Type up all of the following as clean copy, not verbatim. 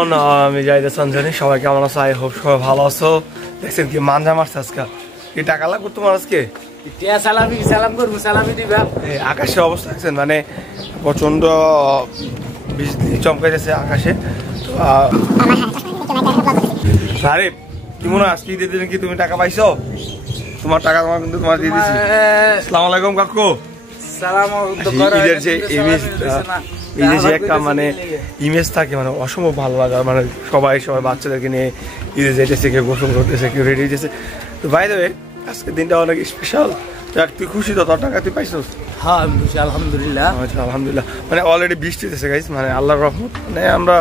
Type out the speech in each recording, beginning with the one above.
এখন আমি যাইতে সঞ্জনী, সবাই কেমন আছো? আই হোপ সবাই ভালো আছো। দেখছেন কি মাঞ্জা মারছে আজকে, কি টাকা লাগবে তোমার আজকে? সালাম করবো, সালামি দিবা। আকাশের অবস্থা দেখছেন, মানে প্রচন্ড বিজলি চমকাইতেছে আকাশে। আরে কি মনে হয় আজকে ঈদের দিনে কি তুমি টাকা পাইছো? তোমার টাকা তোমার কিন্তু তোমার দিয়ে দিছি। আসসালামু আলাইকুম কাকু। ঈদের যে ইমেজ, একটা মানে ইমেজ থাকে, মানে অসম্ভব ভালো লাগা, মানে সবাই বাচ্চাদেরকে নিয়ে ঈদে যেতেছে, কেউ গোসল করতেছে, কেউ রেডি হইতেছে। তো বাই দ্য ওয়ে আজকের দিনটা অনেক স্পেশাল। তুই খুশি তো? তোর টাকা তুই পাইছো? হ্যাঁ আলহামদুলিল্লাহ। আচ্ছা আলহামদুলিল্লাহ। মানে অলরেডি বৃষ্টি হতেছে গাইস, মানে আল্লাহর রহমত। মানে আমরা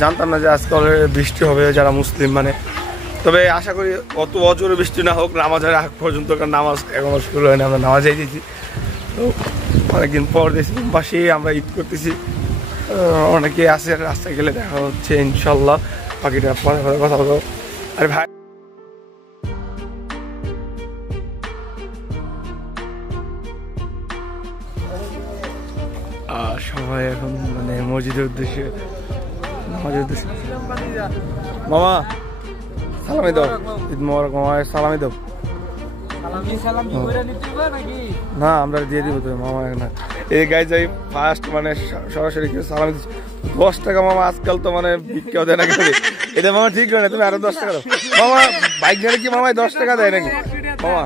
জানতাম না যে আজকে অলরেডি বৃষ্টি হবে যারা মুসলিম, মানে তবে আশা করি অত অজোরে বৃষ্টি না হোক নামাজের আগ পর্যন্ত, কারণ নামাজ এখনো শুরু হয়নি, আমরা নামাজেই দিয়েছি। তো অনেকদিন পর দেশে পাশে আমরা ঈদ করতেছি। অনেকে আছে, রাস্তায় গেলে দেখা হচ্ছে ইনশাল্লাহ। বাকিটা পরে কথা বলবো। আরে ভাই সবাই এখন মানে মসজিদের উদ্দেশ্যে, নামাজের উদ্দেশ্যে। মামা সালামি দাও, ঈদ মোবারক মামা, সালামি দাও। না আমরা দিয়ে দিব তুমি মামা না। এই গাই যাই ফার্স্ট মানে সরাসরি সালামি দিচ্ছি। 10 টাকা মামা, আজকাল তো মানে বিক্রি দেয় না কেউ। এটা মামা ঠিক নয়, তুমি আরো 10 টাকা দাও মামা। বাইক নিলে কি মামা 10 টাকা দেয় নাকি মামা?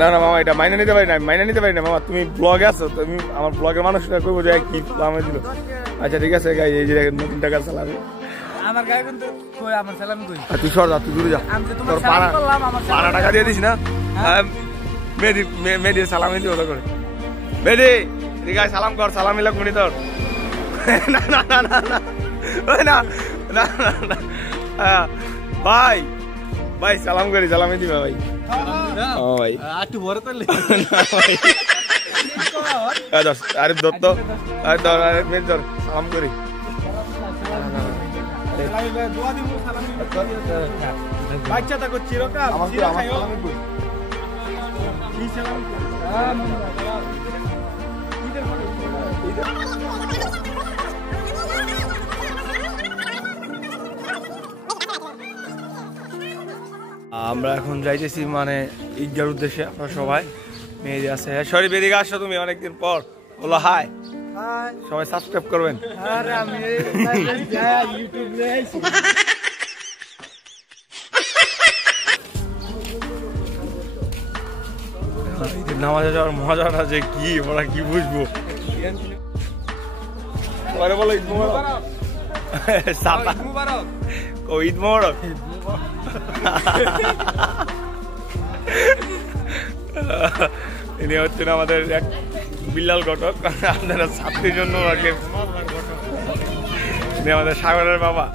না না মামা, এটা মাইনে নিতে পারি না, মাইনে নিতে পারি না মামা। তুমি ব্লগে আছো, তুমি আমার ব্লগের মানুষরা করবো যে কি সালামি দিল। আচ্ছা ঠিক আছে গাই, এই যে নতুন টাকার সালামি। আমার গায়ে কিন্তু কই আমার সালামি কই? তুই সর যা, তুই দূরে যা। তোর পাড়া টাকা দিয়ে দিস না। মেয়েদি সালামি দিও তো করে। মেয়েদি ঠিক আছে, সালাম কর, সালামি লাগবনি তোর। না না না না না না না না ভাই, ভাই সালাম করি, সালামি দিবা ভাই। ও ভাই একটু বড় করলে আরে দত্ত, আরে মেয়ে ধর, সালাম করি। বাচ্চাটা করছি আমরা এখন যাইতেছি মানে ঈদগার উদ্দেশ্যে। আপনারা সবাই মেয়ে আছে, সরি বেরিয়ে আসছো তুমি অনেকদিন পর। বলো হাই, সবাই সাবস্ক্রাইব করবেন। নামাজে যাওয়ার মজাটা যে কি, ওরা কি বুঝবো। বলো ঈদ মোবারক, ঈদ মোবারক। ইনি হচ্ছেন আমাদের এক বিল্লাল ঘটক, আপনারা ছাত্রীর জন্য আমাদের সাগরের বাবা।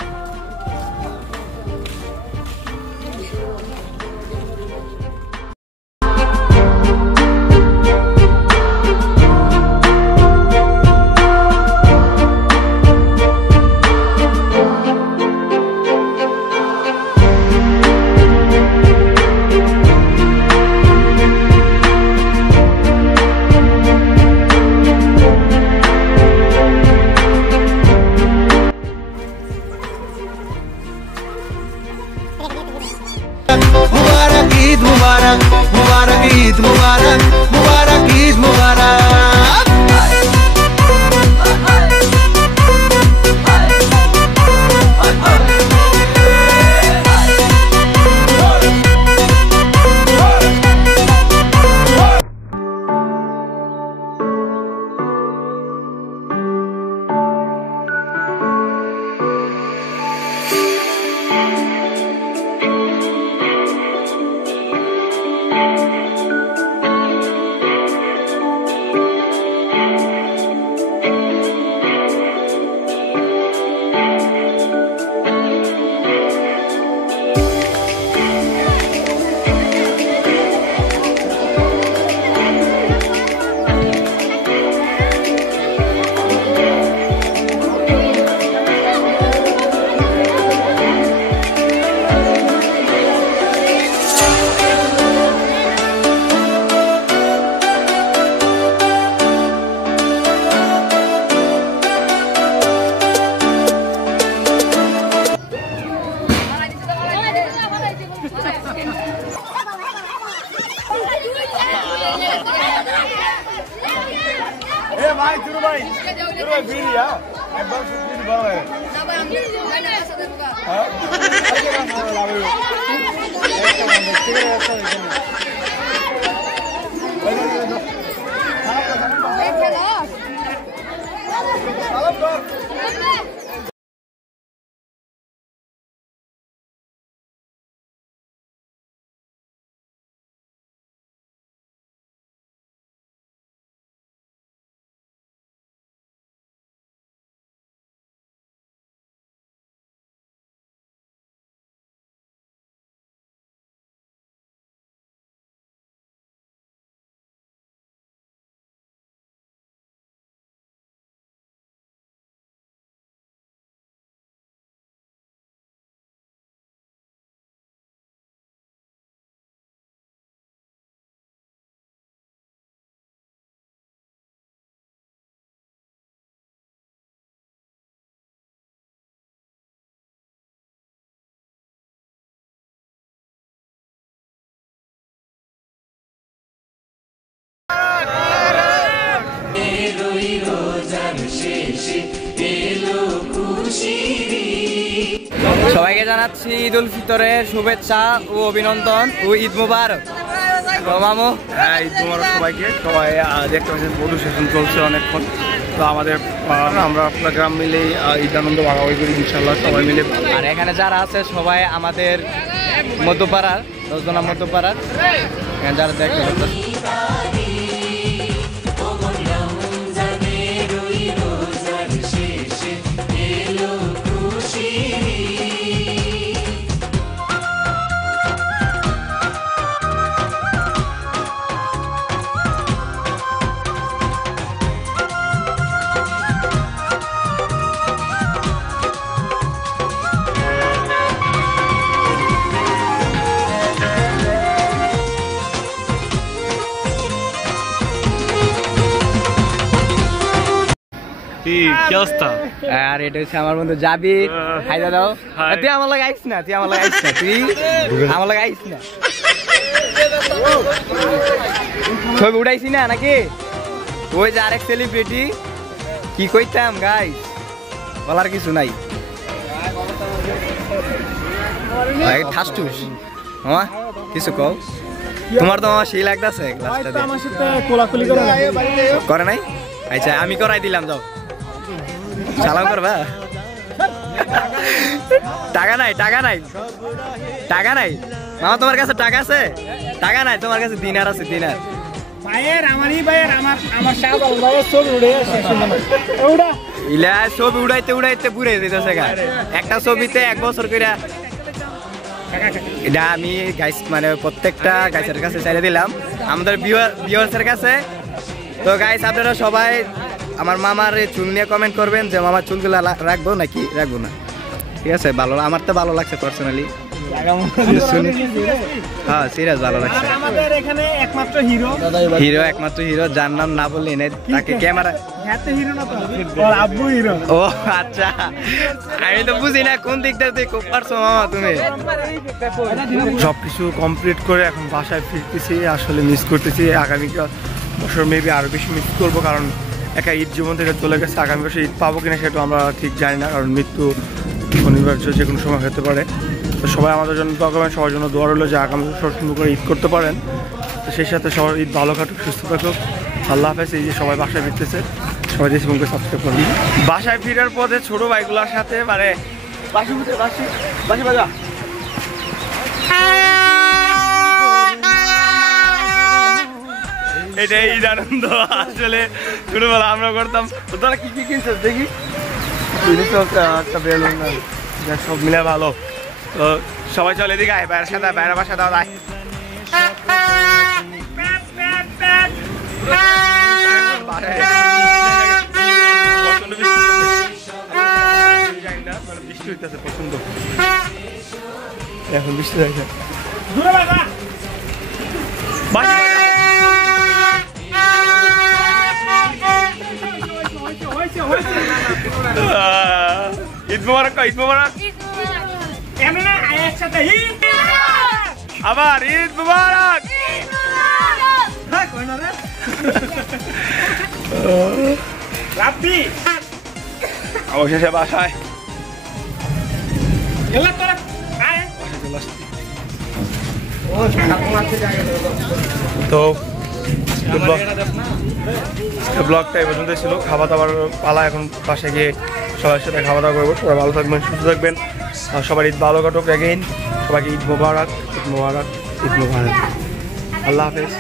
সবাইকে জানাচ্ছি ঈদ উল ফিতরের শুভেচ্ছা ও অভিনন্দন ও ঈদ মুবারক। তো মামু হ্যাঁ, ঈদ মুবারক সবাইকে। সবাই দেখতে পাচ্ছেন বধূ সেশন চলছে অনেকক্ষণ। তো আমাদের আমরা আপনার গ্রাম মিলেই ঈদ আনন্দ ভাগাভাগি করি ইনশাল্লাহ সবাই মিলে। আর এখানে যারা আছে সবাই আমাদের মধ্যপাড়ার 10 জনা মধ্যপাড়ার যারা দেখতে কি অবস্থা? আর এটা হচ্ছে আমার বন্ধু যাবি খাইদা দাও। তুই আমার লাগে আইস না, তুই আমার লাগে আইস না, তুই আমার লাগে আইস না। ছবি উঠাইছি না নাকি? ওই যে আরেক সেলিব্রিটি। কি কইতাম গাইস, বলার কিছু নাই। ঠাসঠুস মামা কিছু কও। তোমার তো মামা সেই লাগতেছে করে নাই। আচ্ছা আমি করাই দিলাম, যাও সালাম করবা। টাকা নাই, টাকা নাই, টাকা নাই মামা। তোমার কাছে টাকা আছে? টাকা নাই তোমার কাছে? দিনার আছে, দিনার। ইলা ছবি উড়াইতে উড়াইতে পুড়ে দিতেছে গা। একটা ছবিতে 1 বছর করে। এটা আমি গাইস মানে প্রত্যেকটা গাইসের কাছে চাইলে দিলাম, আমাদের ভিউয়ার্সের কাছে। তো গাইস আপনারা সবাই আমার মামার চুল নিয়ে কমেন্ট করবেন যে মামার চুলগুলো রাখবো নাকি রাখবো না। ঠিক আছে, ভালো, আমার তো ভালো লাগছে পার্সোনালি। হ্যাঁ সিরিয়াস ভালো লাগছে। আমাদের এখানে একমাত্র হিরো, হিরো একমাত্র হিরো যার নাম না বললে এনে তাকে ক্যামেরা হিরো না তো, ওর আব্বু হিরো। ও আচ্ছা, আমি তো বুঝি না কোন দিকটা তুই খুব পারছো মামা তুমি। সবকিছু কমপ্লিট করে এখন বাসায় ফিরতেছি, আসলে মিস করতেছি। আগামী বছর মেবি আরো বেশি মিস করবো, কারণ একা ঈদ জীবন থেকে চলে গেছে। আগামী বছর ঈদ পাবো কিনা সেটা আমরা ঠিক জানি না, কারণ মৃত্যু অনিবার্য, যে কোনো সময় হতে পারে। তো সবাই আমাদের জন্য দোয়া করবেন, সবার জন্য দোয়া রইলো যে আগামী বছর সুন্দর করে ঈদ করতে পারেন। তো সেই সাথে সবার ঈদ ভালো কাটুক, সুস্থ থাকুক। আল্লাহ হাফেজ। এই যে সবাই বাসায় ফিরতেছে, সবাই দেশ মুখে সাবস্ক্রাইব করুন। বাসায় ফিরার পথে ছোট ভাইগুলোর সাথে মানে বাসি বাজা এটাই ঈদ আনন্দ। আসলে ছোটবেলা আমরা করতাম। তোরা কি কি কিনছিস দেখি? একটা বেলুন, সব মিলে ভালো। তো সবাই চলে এদিকে আয়, বাইরের সাথে বাইরের বাসা দাও আয়। বৃষ্টি হইতেছে পছন্দ, এখন বৃষ্টি হয়েছে। ঈদ মোবারক, ঈদ মোবারক। আবার ঈদ মোবারক। রাব্বি অবশেষে বাসায় এলা তোরা আয় তো ব্লগটা এই পর্যন্ত ছিল। খাওয়া দাওয়ার পালা, এখন পাশে গিয়ে সবার সাথে খাওয়া দাওয়া করবো। সবাই ভালো থাকবেন, সুস্থ থাকবেন, আর সবার ঈদ ভালো কাটুক। অ্যাগেইন সবাইকে ঈদ মোবারক, ঈদ মোবারক, ঈদ মোবারক। আল্লাহ হাফেজ।